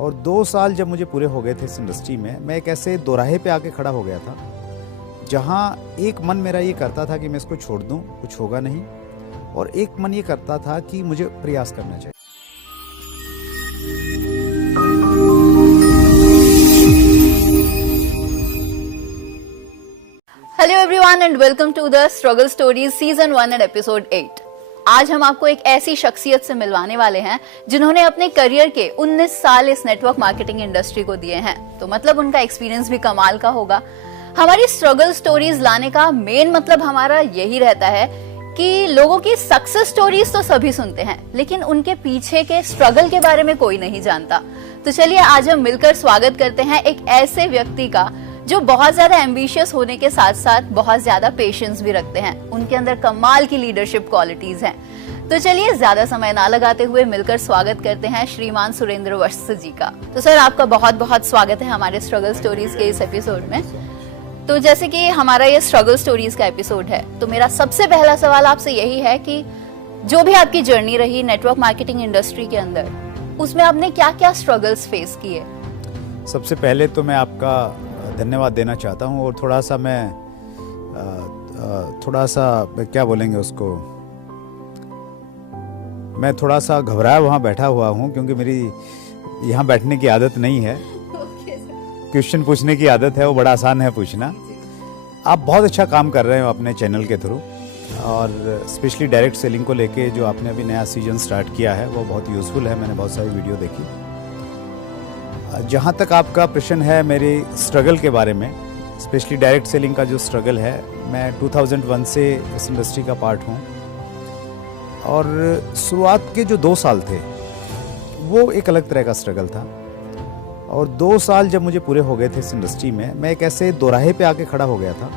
और 2 साल जब मुझे पूरे हो गए थे इस इंडस्ट्री में, मैं एक ऐसे दोराहे पे आके खड़ा हो गया था जहाँ एक मन मेरा ये करता था कि मैं इसको छोड़ दूँ, कुछ होगा नहीं, और एक मन ये करता था कि मुझे प्रयास करना चाहिए। Hello everyone and welcome to the struggle stories season 1 and episode 8। आज हम आपको एक ऐसी शख्सियत से मिलवाने वाले हैं जिन्होंने अपने करियर के 19 साल इस नेटवर्क मार्केटिंग इंडस्ट्री को दिए हैं, तो मतलब उनका एक्सपीरियंस भी कमाल का होगा। हमारी स्ट्रगल स्टोरीज लाने का मेन मतलब हमारा यही रहता है कि लोगों की सक्सेस स्टोरीज तो सभी सुनते हैं, लेकिन उनके पीछे के स्ट्रगल के बारे में कोई नहीं जानता। तो चलिए आज हम मिलकर स्वागत करते हैं एक ऐसे व्यक्ति का जो बहुत ज्यादा एम्बिशियस होने के साथ साथ बहुत ज्यादा पेशेंस भी रखते हैं। उनके अंदर कमाल की लीडरशिप क्वालिटीज हैं। तो चलिए ज्यादा समय ना लगाते हुए मिलकर स्वागत करते हैं श्रीमान सुरेंद्र वत्स जी का। तो सर, आपका बहुत बहुत स्वागत है हमारे स्ट्रगल स्टोरीज के इस एपिसोड में। तो जैसे कि हमारा ये स्ट्रगल स्टोरीज का एपिसोड है, तो मेरा सबसे पहला सवाल आपसे यही है कि जो भी आपकी जर्नी रही नेटवर्क मार्केटिंग इंडस्ट्री के अंदर, उसमें आपने क्या क्या स्ट्रगल्स फेस किए? सबसे पहले तो मैं आपका धन्यवाद देना चाहता हूँ, और थोड़ा सा क्या बोलेंगे उसको, मैं थोड़ा सा घबराया वहाँ बैठा हुआ हूँ, क्योंकि मेरी यहाँ बैठने की आदत नहीं है। क्वेश्चन पूछने की आदत है, वो बड़ा आसान है पूछना। आप बहुत अच्छा काम कर रहे हो अपने चैनल के थ्रू, और स्पेशली डायरेक्ट सेलिंग को लेके जो आपने अभी नया सीजन स्टार्ट किया है वो बहुत यूज़फुल है। मैंने बहुत सारी वीडियो देखी। जहाँ तक आपका प्रश्न है मेरे स्ट्रगल के बारे में, स्पेशली डायरेक्ट सेलिंग का जो स्ट्रगल है, मैं 2001 से इस इंडस्ट्री का पार्ट हूँ, और शुरुआत के जो 2 साल थे वो एक अलग तरह का स्ट्रगल था। और 2 साल जब मुझे पूरे हो गए थे इस इंडस्ट्री में, मैं एक ऐसे दोराहे पे आके खड़ा हो गया था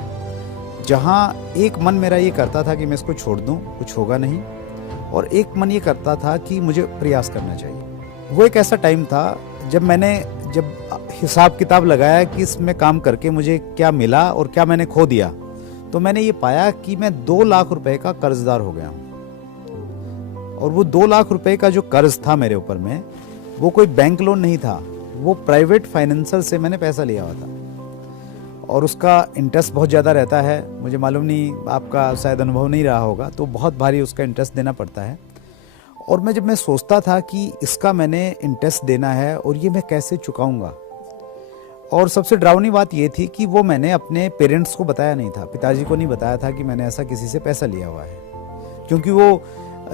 जहाँ एक मन मेरा ये करता था कि मैं इसको छोड़ दूँ, कुछ होगा नहीं, और एक मन ये करता था कि मुझे प्रयास करना चाहिए। वो एक ऐसा टाइम था जब हिसाब किताब लगाया कि इसमें काम करके मुझे क्या मिला और क्या मैंने खो दिया, तो मैंने ये पाया कि मैं 2 लाख रुपए का कर्जदार हो गया हूँ। और वो 2 लाख रुपए का जो कर्ज था मेरे ऊपर में, वो कोई बैंक लोन नहीं था, वो प्राइवेट फाइनेंसर से मैंने पैसा लिया हुआ था, और उसका इंटरेस्ट बहुत ज़्यादा रहता है। मुझे मालूम नहीं, आपका शायद अनुभव नहीं रहा होगा, तो बहुत भारी उसका इंटरेस्ट देना पड़ता है। और जब मैं सोचता था कि इसका मैंने इंटरेस्ट देना है और ये मैं कैसे चुकाऊंगा, और सबसे डरावनी बात ये थी कि वो मैंने अपने पेरेंट्स को बताया नहीं था, पिताजी को नहीं बताया था कि मैंने ऐसा किसी से पैसा लिया हुआ है, क्योंकि वो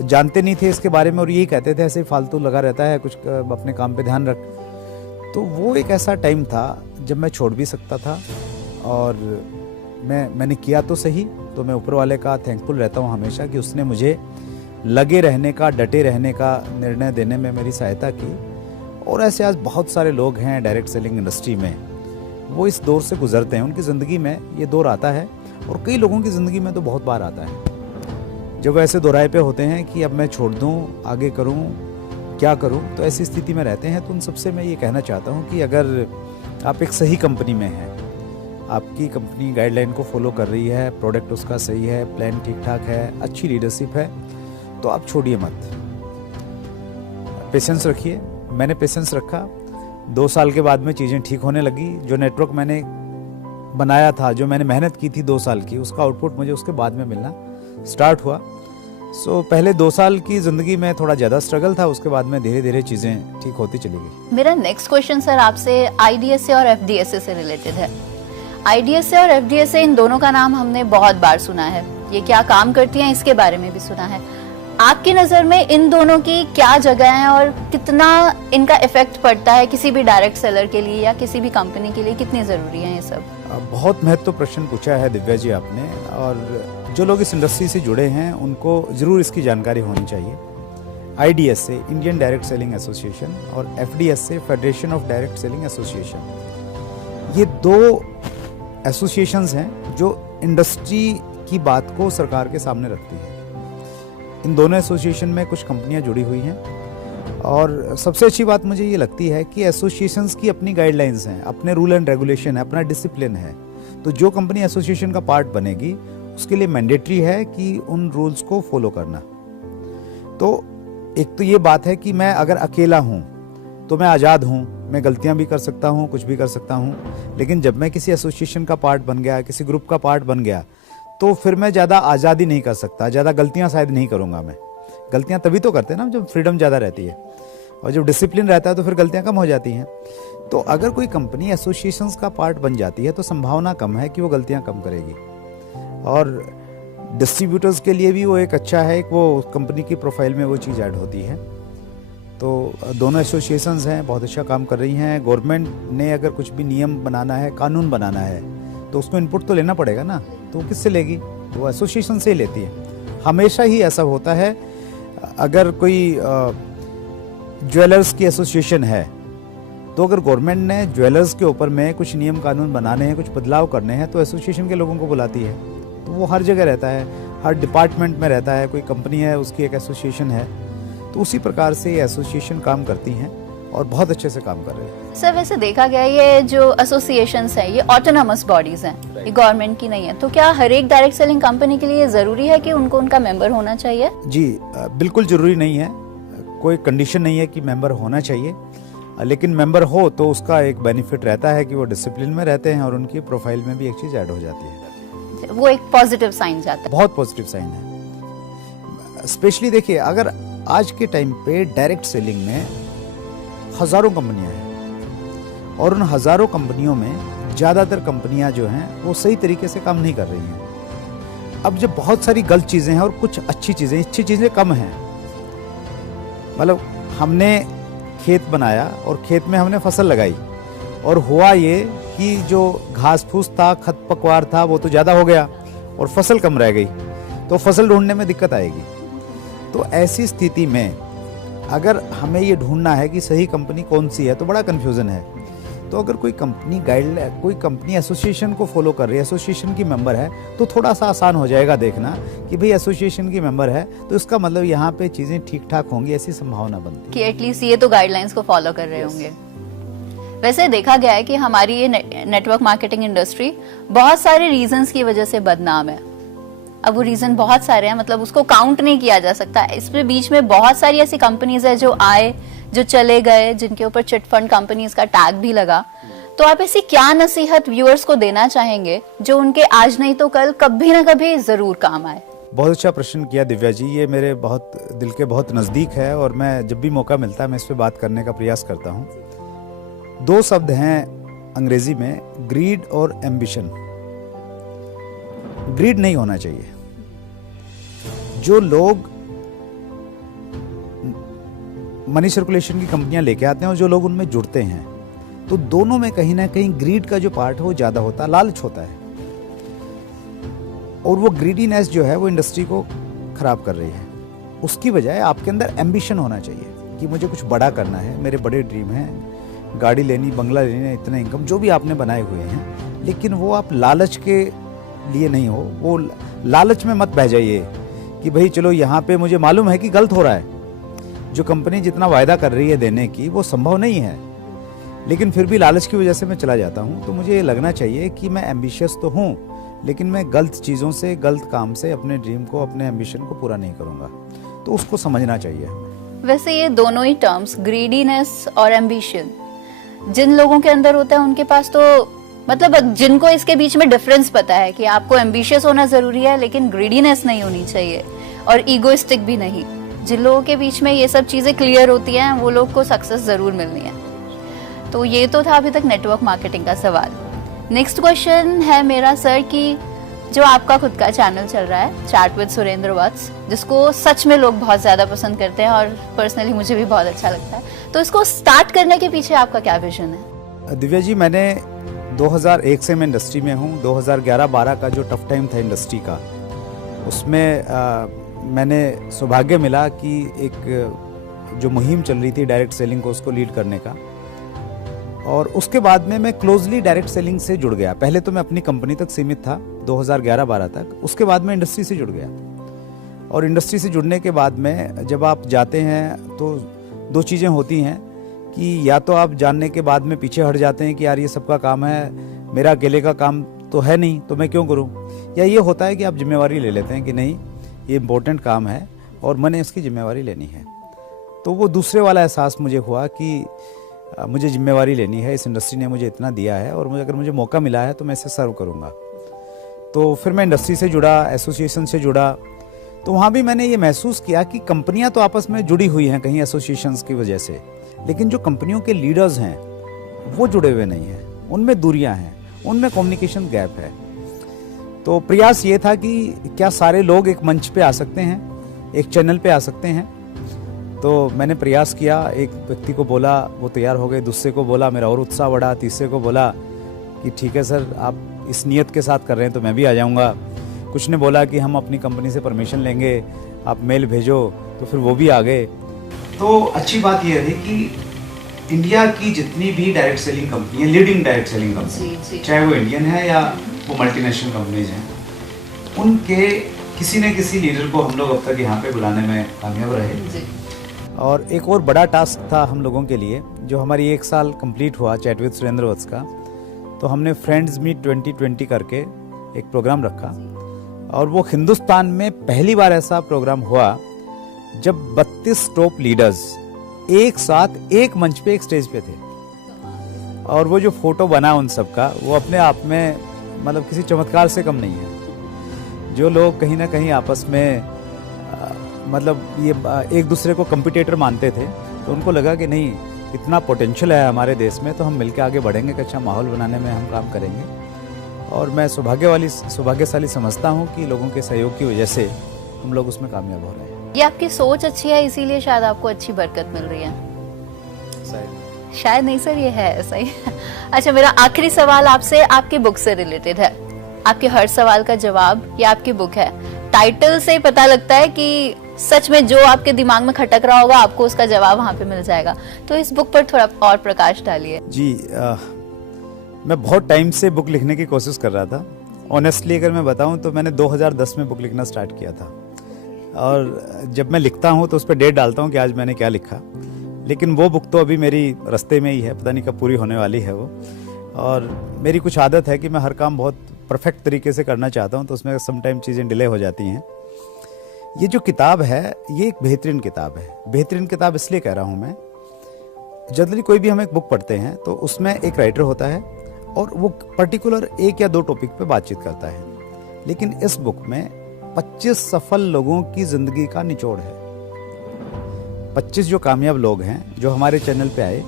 जानते नहीं थे इसके बारे में, और यही कहते थे ऐसे फालतू लगा रहता है, कुछ अपने काम पे ध्यान रख। तो वो एक ऐसा टाइम था जब मैं छोड़ भी सकता था, और मैंने किया तो सही। तो मैं ऊपर वाले का थैंकफुल रहता हूँ हमेशा कि उसने मुझे लगे रहने का, डटे रहने का निर्णय देने में मेरी सहायता की। और ऐसे आज बहुत सारे लोग हैं डायरेक्ट सेलिंग इंडस्ट्री में, वो इस दौर से गुजरते हैं, उनकी ज़िंदगी में ये दौर आता है, और कई लोगों की ज़िंदगी में तो बहुत बार आता है, जब ऐसे दोराहे पे होते हैं कि अब मैं छोड़ दूँ, आगे करूँ, क्या करूँ। तो ऐसी स्थिति में रहते हैं। तो उन सबसे मैं ये कहना चाहता हूँ कि अगर आप एक सही कंपनी में हैं, आपकी कंपनी गाइडलाइन को फॉलो कर रही है, प्रोडक्ट उसका सही है, प्लान ठीक ठाक है, अच्छी लीडरशिप है, तो आप छोड़िए मत, पेशेंस रखिए। मैंने पेशेंस रखा। 2 साल के बाद में चीज़ें ठीक होने लगी। जो नेटवर्क मैंने बनाया था, जो मैंने मेहनत की थी 2 साल की, उसका आउटपुट मुझे उसके बाद में मिलना स्टार्ट हुआ। पहले 2 साल की ज़िंदगी में थोड़ा ज़्यादा स्ट्रगल था, उसके बाद में धीरे धीरे चीज़ें ठीक होती चली गई। मेरा नेक्स्ट क्वेश्चन सर आपसे IDSA और FDSA से रिलेटेड है। IDSA और FDSA, इन दोनों का नाम हमने बहुत बार सुना है, ये क्या काम करती हैं इसके बारे में भी सुना है। आपकी नज़र में इन दोनों की क्या जगह है और कितना इनका इफेक्ट पड़ता है किसी भी डायरेक्ट सेलर के लिए या किसी भी कंपनी के लिए, कितनी ज़रूरी है ये सब? बहुत महत्वपूर्ण प्रश्न पूछा है दिव्या जी आपने, और जो लोग इस इंडस्ट्री से जुड़े हैं उनको ज़रूर इसकी जानकारी होनी चाहिए। IDSA Indian direct selling association और FDSA federation of direct selling association, ये 2 एसोसिएशंस हैं जो इंडस्ट्री की बात को सरकार के सामने रखती है। इन दोनों एसोसिएशन में कुछ कंपनियां जुड़ी हुई हैं, और सबसे अच्छी बात मुझे ये लगती है कि एसोसिएशंस की अपनी गाइडलाइंस हैं, अपने रूल एंड रेगुलेशन है, अपना डिसिप्लिन है। तो जो कंपनी एसोसिएशन का पार्ट बनेगी उसके लिए मैंडेटरी है कि उन रूल्स को फॉलो करना। तो एक तो ये बात है कि मैं अगर अकेला हूँ तो मैं आज़ाद हूँ, मैं गलतियाँ भी कर सकता हूँ, कुछ भी कर सकता हूँ। लेकिन जब मैं किसी एसोसिएशन का पार्ट बन गया, किसी ग्रुप का पार्ट बन गया, तो फिर मैं ज़्यादा आज़ादी नहीं कर सकता, ज़्यादा गलतियाँ शायद नहीं करूँगा। मैं गलतियाँ तभी तो करते हैं ना जब फ्रीडम ज़्यादा रहती है, और जब डिसिप्लिन रहता है तो फिर गलतियाँ कम हो जाती हैं। तो अगर कोई कंपनी एसोसिएशंस का पार्ट बन जाती है तो संभावना कम है कि वो गलतियाँ कम करेगी, और डिस्ट्रीब्यूटर्स के लिए भी वो एक अच्छा है कि वो कंपनी की प्रोफाइल में वो चीज़ ऐड होती है। तो दोनों एसोसिएशंस हैं, बहुत अच्छा काम कर रही हैं। गवर्नमेंट ने अगर कुछ भी नियम बनाना है, कानून बनाना है, तो उसको इनपुट तो लेना पड़ेगा ना, तो वो किससे लेगी? वो एसोसिएशन से ही लेती है। हमेशा ही ऐसा होता है। अगर कोई ज्वेलर्स की एसोसिएशन है, तो अगर गवर्नमेंट ने ज्वेलर्स के ऊपर में कुछ नियम कानून बनाने हैं, कुछ बदलाव करने हैं, तो एसोसिएशन के लोगों को बुलाती है। तो वो हर जगह रहता है, हर डिपार्टमेंट में रहता है। कोई कंपनी है, उसकी एक एसोसिएशन है, तो उसी प्रकार से ये एसोसिएशन काम करती हैं और बहुत अच्छे से काम कर रहे हैं। सर, वैसे देखा गया ये जो एसोसिएशंस हैं ये ऑटोनॉमस बॉडीज हैं, ये गवर्नमेंट की नहीं है। तो क्या हर एक डायरेक्ट सेलिंग कंपनी के लिए जरूरी है कि उनको उनका मेंबर होना चाहिए? जी बिल्कुल जरूरी नहीं है, कोई कंडीशन नहीं है कि मेंबर होना चाहिए, लेकिन मेंबर हो तो उसका एक बेनिफिट रहता है कि वो डिसिप्लिन में रहते हैं और उनकी प्रोफाइल में भी एक चीज़ ऐड हो जाती है। वो एक पॉजिटिव साइन जाता है। बहुत पॉजिटिव साइन है। स्पेशली देखिए, अगर आज के टाइम पे डायरेक्ट सेलिंग में हज़ारों कंपनियां हैं, और उन हज़ारों कंपनियों में ज़्यादातर कंपनियां जो हैं वो सही तरीके से काम नहीं कर रही हैं। अब जब बहुत सारी गलत चीज़ें हैं और कुछ अच्छी चीज़ें कम हैं, मतलब हमने खेत बनाया और खेत में हमने फसल लगाई, और हुआ ये कि जो घास फूस था, खरपतवार था, वो तो ज़्यादा हो गया और फसल कम रह गई, तो फसल ढूंढने में दिक्कत आएगी। तो ऐसी स्थिति में अगर हमें ये ढूंढना है कि सही कंपनी कौन सी है, तो बड़ा कन्फ्यूज़न है। तो अगर कोई कंपनी गाइडलाइन, कोई कंपनी एसोसिएशन को फॉलो कर रही है, एसोसिएशन की मेंबर है, तो थोड़ा सा आसान हो जाएगा देखना कि भाई एसोसिएशन की मेंबर है, तो इसका मतलब यहाँ पे चीज़ें ठीक ठाक होंगी, ऐसी संभावना बनती है कि एटलीस्ट ये तो गाइडलाइंस को फॉलो कर रहे होंगे। वैसे देखा गया है कि हमारी ये नेटवर्क मार्केटिंग इंडस्ट्री बहुत सारे रीजंस की वजह से बदनाम है। अब वो रीजन बहुत सारे हैं, मतलब उसको काउंट नहीं किया जा सकता। इसमें बीच में बहुत सारी ऐसी कंपनीज है जो आए, जो चले गए, जिनके ऊपर चिट फंड कंपनीज का टैग भी लगा। तो आप ऐसी क्या नसीहत व्यूअर्स को देना चाहेंगे जो उनके आज नहीं तो कल कभी ना कभी जरूर काम आए? बहुत अच्छा प्रश्न किया दिव्या जी, ये मेरे बहुत दिल के बहुत नज़दीक है, और मैं जब भी मौका मिलता है मैं इस पर बात करने का प्रयास करता हूँ। दो शब्द हैं अंग्रेजी में, ग्रीड और एम्बिशन। ग्रीड नहीं होना चाहिए। जो लोग मनी सर्कुलेशन की कंपनियां लेके आते हैं और जो लोग उनमें जुड़ते हैं, तो दोनों में कहीं ना कहीं ग्रीड का जो पार्ट है वो ज़्यादा होता है, लालच होता है, और वो ग्रीडीनेस जो है वो इंडस्ट्री को खराब कर रही है। उसकी बजाय आपके अंदर एम्बिशन होना चाहिए कि मुझे कुछ बड़ा करना है, मेरे बड़े ड्रीम हैं, गाड़ी लेनी, बंगला लेनी, इतना इनकम जो भी आपने बनाए हुए हैं, लेकिन वो आप लालच के लिए नहीं हो। वो लालच में मत बह जाइए कि भाई चलो यहाँ पे मुझे मालूम है कि गलत हो रहा है, जो कंपनी जितना वायदा कर रही है देने की वो संभव नहीं है, लेकिन फिर भी लालच की वजह से मैं चला जाता हूँ। तो मुझे ये लगना चाहिए कि मैं एम्बिशियस तो हूँ, लेकिन मैं गलत चीज़ों से, गलत काम से अपने ड्रीम को, अपने एम्बिशन को पूरा नहीं करूँगा। तो उसको समझना चाहिए। वैसे ये दोनों ही टर्म्स, ग्रीडीनेस और एम्बिशन, जिन लोगों के अंदर होता है उनके पास तो, मतलब जिनको इसके बीच में डिफरेंस पता है कि आपको एम्बिशियस होना जरूरी है लेकिन ग्रीडीनेस नहीं होनी चाहिए, और ईगोइस्टिक भी नहीं, जिन लोगों के बीच में ये सब चीजें क्लियर होती हैं वो लोग को सक्सेस जरूर मिलनी है। तो ये तो था अभी तक नेटवर्क मार्केटिंग का सवाल। नेक्स्ट क्वेश्चन है मेरा सर कि जो आपका खुद का चैनल चल रहा है, चैट विद सुरेंद्र वत्स, जिसको सच में लोग बहुत ज्यादा पसंद करते हैं और पर्सनली मुझे भी बहुत अच्छा लगता है, तो इसको स्टार्ट करने के पीछे आपका क्या विजन है? दिव्या जी, मैंने 2001 से मैं इंडस्ट्री में हूँ। 2011-12 का जो टफ टाइम था इंडस्ट्री का, उसमें मैंने सौभाग्य मिला कि एक जो मुहिम चल रही थी डायरेक्ट सेलिंग को, उसको लीड करने का, और उसके बाद में मैं क्लोजली डायरेक्ट सेलिंग से जुड़ गया। पहले तो मैं अपनी कंपनी तक सीमित था 2011-12 तक, उसके बाद मैं इंडस्ट्री से जुड़ गया। और इंडस्ट्री से जुड़ने के बाद में जब आप जाते हैं तो दो चीज़ें होती हैं कि या तो आप जानने के बाद में पीछे हट जाते हैं कि यार ये सबका काम है, मेरा अकेले का काम तो है नहीं, तो मैं क्यों करूं, या ये होता है कि आप जिम्मेवारी ले लेते हैं कि नहीं ये इम्पोर्टेंट काम है और मैंने इसकी जिम्मेवारी लेनी है। तो वो दूसरे वाला एहसास मुझे हुआ कि मुझे जिम्मेवारी लेनी है, इस इंडस्ट्री ने मुझे इतना दिया है और मुझे अगर मुझे मौका मिला है तो मैं इसे सर्व करूँगा। तो फिर मैं इंडस्ट्री से जुड़ा, एसोसिएशन से जुड़ा, तो वहाँ भी मैंने ये महसूस किया कि कंपनियाँ तो आपस में जुड़ी हुई हैं कहीं एसोसिएशंस की वजह से, लेकिन जो कंपनियों के लीडर्स हैं वो जुड़े हुए नहीं हैं, उनमें दूरियाँ हैं, उनमें कम्युनिकेशन गैप है। तो प्रयास ये था कि क्या सारे लोग एक मंच पे आ सकते हैं, एक चैनल पे आ सकते हैं। तो मैंने प्रयास किया, एक व्यक्ति को बोला, वो तैयार हो गए, दूसरे को बोला, मेरा और उत्साह बढ़ा, तीसरे को बोला कि ठीक है सर, आप इस नियत के साथ कर रहे हैं तो मैं भी आ जाऊंगा। कुछ ने बोला कि हम अपनी कंपनी से परमिशन लेंगे, आप मेल भेजो, तो फिर वो भी आ गए। तो अच्छी बात यह है कि इंडिया की जितनी भी डायरेक्ट सेलिंग कंपनी है, लीडिंग डायरेक्ट सेलिंग कंपनी, चाहे वो इंडियन है या वो मल्टीनेशनल कंपनीज हैं, उनके किसी न किसी लीडर को हम लोग अब तक यहाँ पे बुलाने में कामयाब रहे। और एक और बड़ा टास्क था हम लोगों के लिए, जो हमारी 1 साल कंप्लीट हुआ चैट विद सुरेंद्र वत्स का, तो हमने फ्रेंड्स मीट 2020 करके एक प्रोग्राम रखा और वो हिंदुस्तान में पहली बार ऐसा प्रोग्राम हुआ जब 32 टॉप लीडर्स एक साथ एक मंच पे एक स्टेज पे थे। और वो जो फोटो बना उन सब का, वो अपने आप में मतलब किसी चमत्कार से कम नहीं है। जो लोग कहीं ना कहीं आपस में मतलब ये एक दूसरे को कंपटीटर मानते थे, तो उनको लगा कि नहीं, इतना पोटेंशियल है हमारे देश में, तो हम मिलकर आगे बढ़ेंगे, एक अच्छा माहौल बनाने में हम काम करेंगे। और मैं सौभाग्यशाली समझता हूँ कि लोगों के सहयोग की वजह से हम लोग उसमें कामयाब हो रहे हैं। ये आपकी सोच अच्छी है, इसीलिए शायद आपको अच्छी बरकत मिल रही है। शायद नहीं सर, ये है ऐसा ही। अच्छा, मेरा आखिरी सवाल आपसे आपकी बुक से रिलेटेड है। आपके हर सवाल का जवाब ये आपकी बुक है। टाइटल से पता लगता है कि सच में जो आपके दिमाग में खटक रहा होगा, आपको उसका जवाब वहाँ पे मिल जाएगा। तो इस बुक पर थोड़ा और प्रकाश डालिए। जी, मैं बहुत टाइम से बुक लिखने की कोशिश कर रहा था। ऑनेस्टली अगर मैं बताऊं तो मैंने 2010 में बुक लिखना स्टार्ट किया था, और जब मैं लिखता हूं तो उस पर डेट डालता हूं कि आज मैंने क्या लिखा। लेकिन वो बुक तो अभी मेरी रास्ते में ही है, पता नहीं कब पूरी होने वाली है वो। और मेरी कुछ आदत है कि मैं हर काम बहुत परफेक्ट तरीके से करना चाहता हूं, तो उसमें समटाइम चीज़ें डिले हो जाती हैं। ये जो किताब है, ये एक बेहतरीन किताब है। बेहतरीन किताब इसलिए कह रहा हूँ मैं, जनरली कोई भी हम एक बुक पढ़ते हैं तो उसमें एक राइटर होता है और वो पर्टिकुलर 1 या 2 टॉपिक पे बातचीत करता है। लेकिन इस बुक में 25 सफल लोगों की जिंदगी का निचोड़ है। 25 जो कामयाब लोग हैं जो हमारे चैनल पे आए,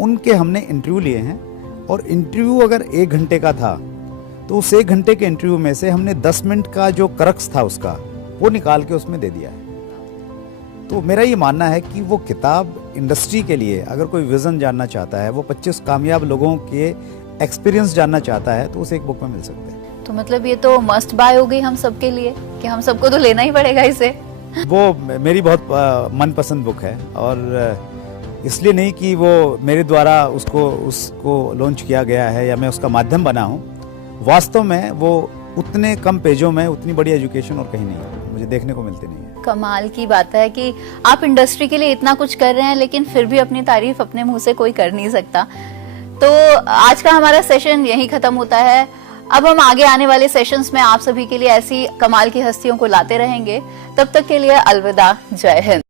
उनके हमने इंटरव्यू लिए हैं। और इंटरव्यू अगर 1 घंटे का था तो उस 1 घंटे के इंटरव्यू में से हमने 10 मिनट का जो क्रक्स था उसका, वो निकाल के उसमें दे दिया है। तो मेरा ये मानना है कि वो किताब इंडस्ट्री के लिए, अगर कोई विजन जानना चाहता है, वो 25 कामयाब लोगों के एक्सपीरियंस जानना चाहता है, तो उसे एक बुक में मिल सकते हैं। तो मतलब ये तो मस्ट बाय हो गई हम सबके लिए, कि हम सबको तो लेना ही पड़ेगा इसे। वो मेरी बहुत मनपसंद बुक है, और इसलिए नहीं कि वो मेरे द्वारा उसको लॉन्च किया गया है या मैं उसका माध्यम बना हूँ। वास्तव में वो उतने कम पेजों में उतनी बड़ी एजुकेशन और कहीं नहीं मुझे देखने को मिलती नहीं है। कमाल की बात है कि आप इंडस्ट्री के लिए इतना कुछ कर रहे हैं, लेकिन फिर भी अपनी तारीफ अपने मुंह से कोई कर नहीं सकता। तो आज का हमारा सेशन यहीं खत्म होता है। अब हम आगे आने वाले सेशंस में आप सभी के लिए ऐसी कमाल की हस्तियों को लाते रहेंगे। तब तक के लिए अलविदा, जय हिंद।